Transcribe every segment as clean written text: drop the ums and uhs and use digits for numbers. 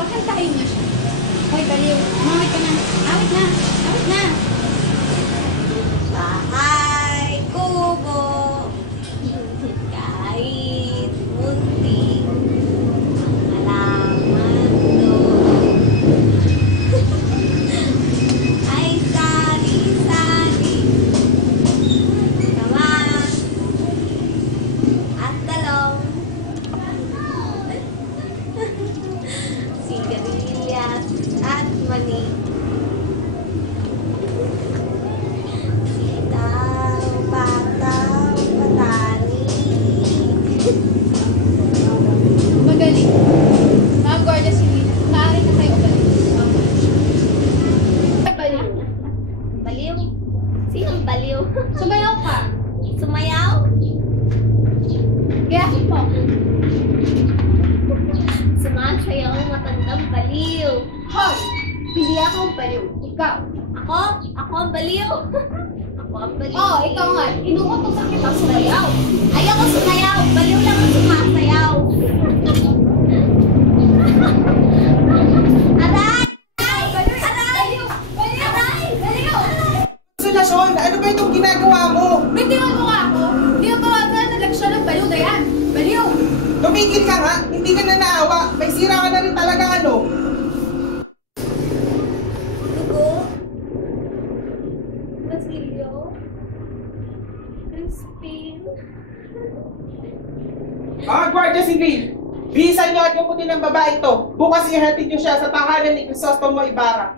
pakantahin niyo siya. Hoy, baliw. Umawit ka na. Awit na. Awit na. Bahay, kubo. Kahit munting halaman doon. Ay, sari-sari. Kaman. At talong. Sigarilyas at mani. Sitaw, pataw, patani. Magaling. Mga gorgeous hindi. Maaari na kayo baliw. Baliw. Baliw? Sinong baliw? Sumayaw ka. Sumayaw? Gayahin mo. Sumasayaw ang matandang baliw. Hoy! Hindi ako ang baliw. Ikaw. Ako? Ako ang baliw. Ako ang baliw. Oo, ikaw nga. Inuutosan kita sumayaw. Ayoko sumayaw. Baliw lang ang sumasayaw. Aray! Aray! Aray! Baliw! Solasyon, ano ba itong ginagawa mo? Bitiwan mo nga ako. Hindi ako tawagan na leksyon ng baliw na yan. Baliw! Tumigil ka nga, hindi ka na naawa. May sira ka na rin talaga ano. Dugo. Basilio. Crispin. Guardia Civil, bihisan niyo at kukutin ng babae ito. Bukas ihatid niyo siya sa tahanan ni Crisostomo Ibarra.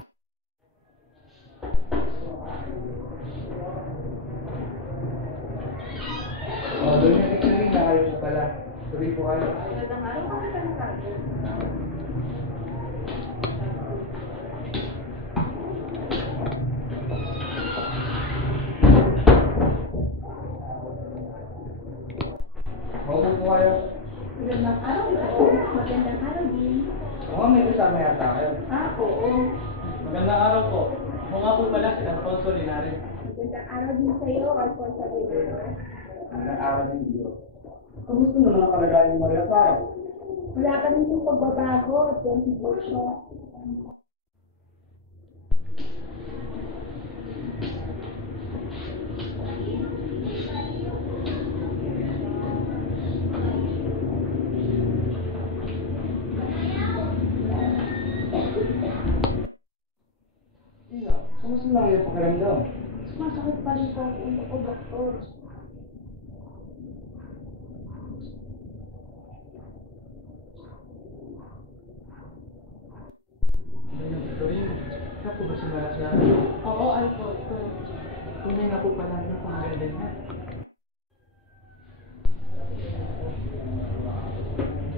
Doon yung rin na kayo po pala. Tuloy po kayo. Magandang araw, bakit ka nakago? Maupo po kayo. Magandang araw po. Magandang araw din. Oo, may kasama yata kayo. Oo. Magandang araw po. Ako nga po pala si Alfonso Linares. Magandang araw din sa'yo, Alfonso Linares. Hanggang araw din dito. Kamusta naman ang kalagayan ni Maria Clara? Wala pa rin yung pagbabago at contribution. Tina, kamusta lang yung pakiramdam? Sumasakit pa rin po ang ulo ko, doktor. Ganyan ito rin. Siya po ba si Maria? Oo, Alfonso. Tunay na po pala na pangalan niya.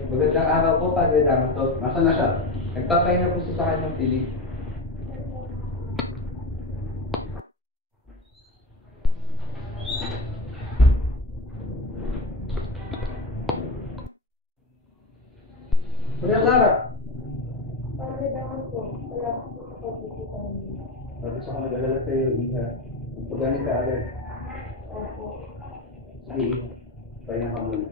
Magandang araw po, Padre Damaso. Nasaan na siya? Nagpapay na po siya sa kanyang pilig. Maria Clara! Padre Damaso, wala ko sa pag-ibig. Gusto ko mag-alala sa iyo, Iha. Pagani ka agad. Opo. Sige, pahinga ka muna.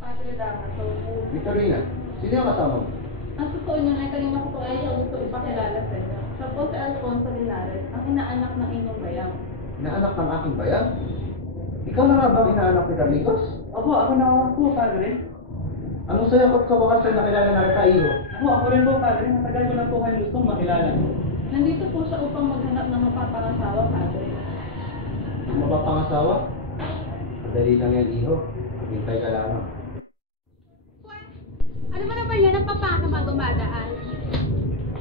Padre Damaso. Victorina, sino yung kasama mo? Ang totoo niyo ay kanina ko po ay siya gusto ipakilala sa inyo. Siya po si Alfonso Linares, ang inaanak ng inyong bayan. Inaanak ng aking bayan? Ikaw na nga bang inaanak ni Carlitos? Opo, ako na po, Padre. Anong saya ko't kabakas ay nakilala na kita, Iho? Ako rin po, Padre. Matagal ko na po kayo gustong makilala. Nandito po siya upang maghanap ng mapapangasawa, Padre. Mapapangasawa? Madali lang yan, Iho. Hintay ka lamang. Ano ba naman yan ang papaka dumadaan?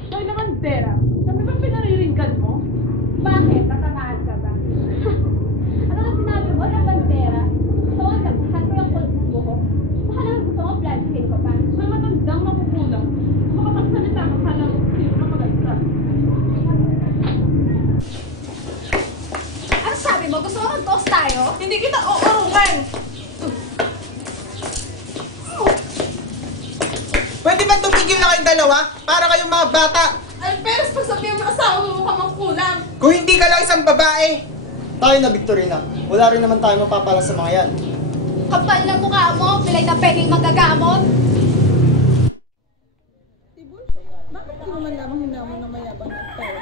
Hoy naman, Tera. Sabi ba pinariringgan mo? Bakit? Natamaan ka ba? Ano ka sinabi mo na bandera? Gusto mo nagbuhan mo yung kulot mo ko? Baka naman gusto mo plansin ko pa? May matandang makukulang. Makapagsalita ka ka lang sino na maganda. Ano sabi mo? Gusto mo mag-toast tayo? Hindi kita uurungan! Pwede ba tumigil na kayong dalawa? Para kayong mga bata. Alperes, pag sabihin mo asawa mo ka mang kulang. Kung hindi ka lang isang babae. Tayo na, Victorina. Wala rin naman tayo mapapala sa mga yan. Kapal na mukha mo, pilay na peging magagamot. Tibol, bakit di mo man lamang hinamon na mayabang ng pera?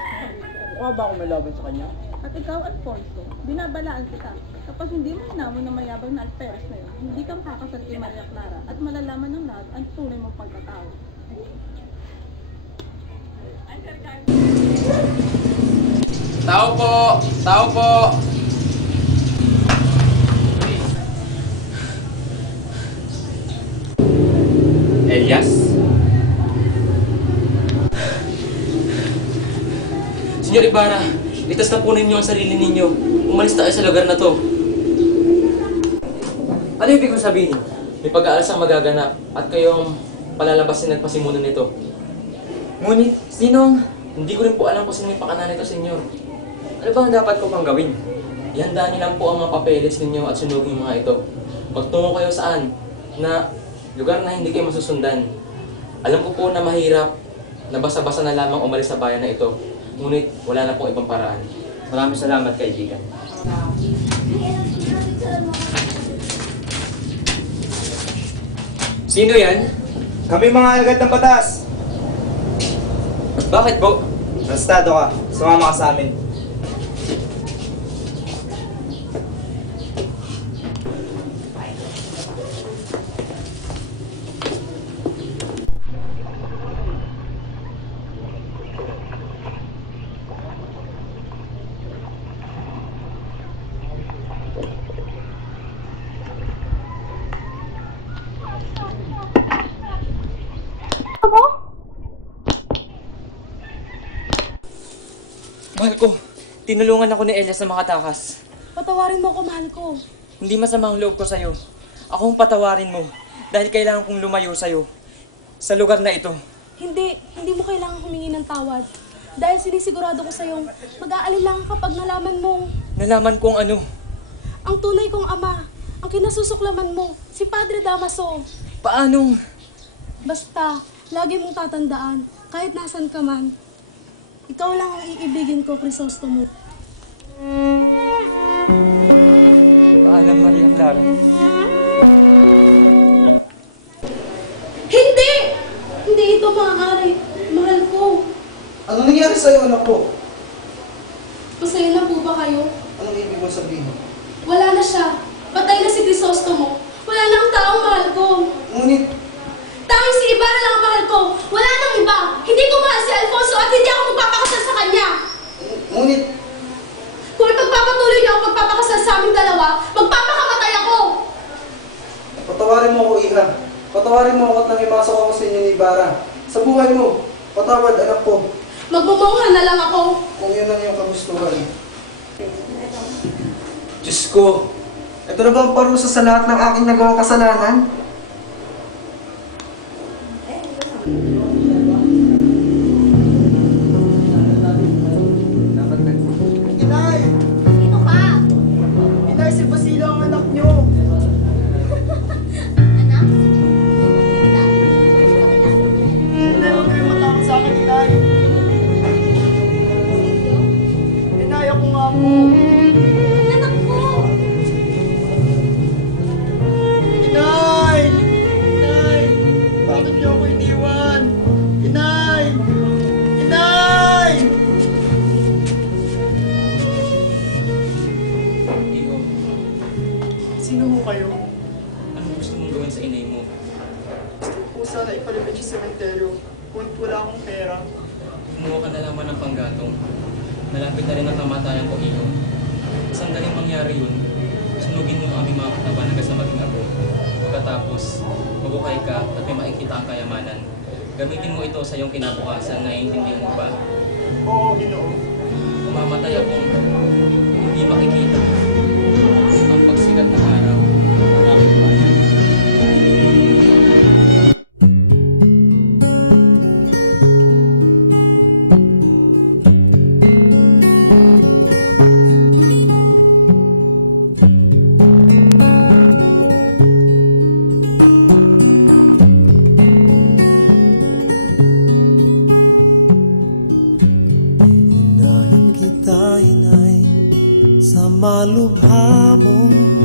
Mukha ba akong may laban sa kanya? At ikaw, Alfonso, binabalaan kita. Kapag hindi mo hinamon na mayabang na alperes na yun, hindi ka makakasal kay Maria Clara at malalaman ng lahat ang tunay mong pagkatao. Tao po! Tao po! Elias? Senyor Ibarra, litas na po ninyo ang sarili ninyo. Umalis tayo sa lugar na to. Ano ibig kong sabihin? May pag-aalas ang magaganap at kayong palalabasin at pasimuno nito. Ngunit, sinong? Hindi ko rin po alam kung sino may pakana nito, senyor. Ano bang dapat ko pang gawin? Ihandaan niyo lang po ang mga papeles ninyo at sunugin yung mga ito. Magtungo kayo saan? Na lugar na hindi kayo masusundan. Alam ko po na mahirap, na basa-basa na lamang umalis sa bayan na ito. Ngunit wala na pong ibang paraan. Maraming salamat, kaibigan. Sino yan? Kami mga alagad ng batas. Bakit po? Arestado ka. Sumama ka sa amin. Mahal ko, tinulungan ako ni Elias na makatakas. Patawarin mo ako, mahal ko. Hindi masama ang loob ko sa'yo. Akong patawarin mo dahil kailangan kong lumayo sa'yo sa lugar na ito. Hindi mo kailangan humingi ng tawad. Dahil sinisigurado ko sa'yong mag-aalala kapag nalaman mong Nalaman kong ano. ang tunay kong ama, ang kinasusuklaman mo, si Padre Damaso. Paanong? Basta, lagi mong tatandaan, kahit nasan ka man, ikaw lang ang iibigin ko, Crisostomo. Paalam, Maria Clara. Hindi! Hindi ito maaari. Mahal ko. Anong nangyari sa'yo, anak ko? Masaya na po ba kayo? Anong ibig mo sabihin? Wala na siya. Patay na si Crisostomo. Wala na ang taong mahal ko. Ngunit, Tanging si Ibarra lang ang mahal ko. Wala nang iba. Hindi ko mahal si Alfonso at hindi ako magpapakasal sa kanya. ngunit, Kung ipagpapatuloy niyo ang pagpapakasal sa aming dalawa, magpapakamatay ako. patawarin mo ako, Iha. Patawarin mo ako at nangimasok ako sa inyo ni Ibarra. Sa buhay mo, patawad, anak ko. Magmumungha na lang ako. Kung yun ang iyong kagustuhan. Diyos ko, Ito na ba ang parusa sa lahat ng aking nagawang kasalanan? Inay! Dito ka. Inay, si Basilo ang anak niyo! Anak? Inay, huwag kayong matakot sa akin, Inay! Inay, ako nga po! Anak ko. Inay! Inay! Bakit niyo ako iniwan? Inay! Inay! Iyo, Sino ho kayo? anong gusto mong gawin sa inay mo? Gusto ko sana ipalibig sa sementeryo. Kung wala akong pera. Kumuha ka na naman ng panggatong. Malapit na rin ang kamatayan ko, iyo. Isang galing mangyari yun, sunugin mo ang aming mga katawan hanggang sa maging abo. Pagkatapos, magukay ka at may makikita ang kayamanan. Gamitin mo ito sa iyong kinabukasan, naiintindihan mo ba? Oo, Ginoo. Umamatay akong hindi makikita ang pagsikat ng araw ng aking bayan. Unahin kita, inay. malubha mong